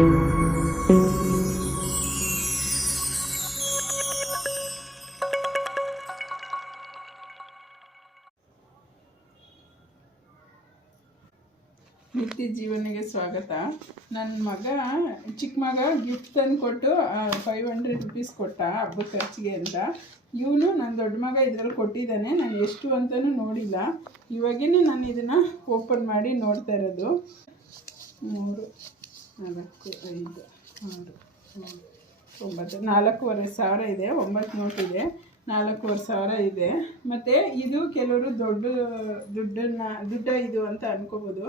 ನಿತ್ಯ ಜೀವನಿಗೆ ಸ್ವಾಗತ. ನನ್ನ ಮಗ ಚಿಕ್ಕ ಮಗ ಗಿಫ್ಟ್ ತಂದು ಕೊಟ್ಟು 500 ರೂಪೀಸ್ ಕೊಟ್ಟ ಹಬ್ಬದ ಖರ್ಚಿಗೆ ಅಂತ. ಇವನು ನನ್ನ ದೊಡ್ಡ ಮಗ ಇದರಲ್ಲಿ ಕೊಟ್ಟಿದ್ದಾನೆ. ನಾನು ಎಷ್ಟು ಅಂತಲೂ ನೋಡಿಲ್ಲ. ಇವಾಗೇನೆ ನಾನು ಇದನ್ನು ಓಪನ್ ಮಾಡಿ ನೋಡ್ತಾ ಇರೋದು. 3, 4, 5, 6, 7, 9, 4,500 ಇದೆ. 9 ನೋಟ್ ಇದೆ. 4,500 ಇದೆ. ಮತ್ತು ಇದು ಕೆಲವರು ದುಡ್ಡ ಇದು ಅಂತ ಅನ್ಕೋಬೋದು.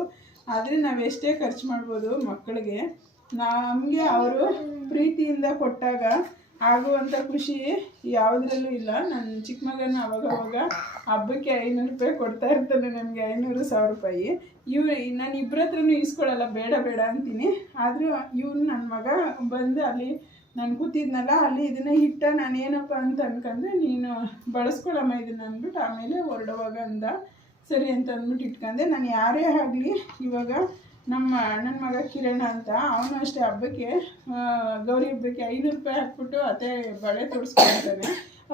ಆದರೆ ನಾವು ಎಷ್ಟೇ ಖರ್ಚು ಮಾಡ್ಬೋದು ಮಕ್ಕಳಿಗೆ, ನಮಗೆ ಅವರು ಪ್ರೀತಿಯಿಂದ ಕೊಟ್ಟಾಗ ಆಗುವಂಥ ಖುಷಿ ಯಾವುದ್ರಲ್ಲೂ ಇಲ್ಲ. ನನ್ನ ಚಿಕ್ಕ ಮಗನ ಅವಾಗವಾಗ ಹಬ್ಬಕ್ಕೆ 500 ರೂಪಾಯಿ ಕೊಡ್ತಾ ಇರ್ತಾನೆ, ನನಗೆ 500-1000 ರೂಪಾಯಿ. ನಾನು ಇಬ್ಬರ ಹತ್ರನೂ ಇಸ್ಕೊಳ್ಳಲ್ಲ, ಬೇಡ ಅಂತೀನಿ. ಆದರೂ ಇವನು ನನ್ನ ಮಗ ಬಂದು ಅಲ್ಲಿ ನಾನು ಕೂತಿದ್ನಲ್ಲ, ಅಲ್ಲಿ ಇದನ್ನು ಇಟ್ಟ ನಾನು ಏನಪ್ಪ ಅಂತ ಅನ್ಕೊಂಡ್ರೆ, ನೀನು ಬಳಸ್ಕೊಳಮ್ಮ ಇದನ್ನು ಅಂದ್ಬಿಟ್ಟು ಆಮೇಲೆ ಹೊರಡುವಾಗ ಅಂದ. ಸರಿ ಅಂತ ಅಂದ್ಬಿಟ್ಟು ಇಟ್ಕೊಂಡೆ. ನಾನು ಯಾರೇ ಆಗಲಿ, ಇವಾಗ ನಮ್ಮ ಅಣ್ಣನ ಮಗ ಕಿರಣ ಅಂತ, ಅವನು ಅಷ್ಟೇ ಹಬ್ಬಕ್ಕೆ ಗೌರಿ ಹಬ್ಬಕ್ಕೆ 500 ರೂಪಾಯಿ ಹಾಕ್ಬಿಟ್ಟು ಅತ್ತೆ ಬಳೆ ತೋರಿಸ್ಕೊಳ್ತಾನೆ.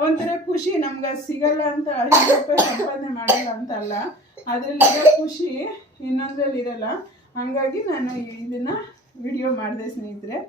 ಒಂಥರ ಖುಷಿ. ನಮ್ಗೆ ಅದು ಸಿಗಲ್ಲ ಅಂತ 500 ರೂಪಾಯಿ ಸಂಪಾದನೆ ಮಾಡಲ್ಲ ಅಂತಲ್ಲ, ಅದರಲ್ಲಿರೋ ಖುಷಿ ಇನ್ನೊಂದರಲ್ಲಿ ಇರಲ್ಲ. ಹಾಗಾಗಿ ನಾನು ಇದನ್ನು ವಿಡಿಯೋ ಮಾಡಿದೆ ಸ್ನೇಹಿತರೆ.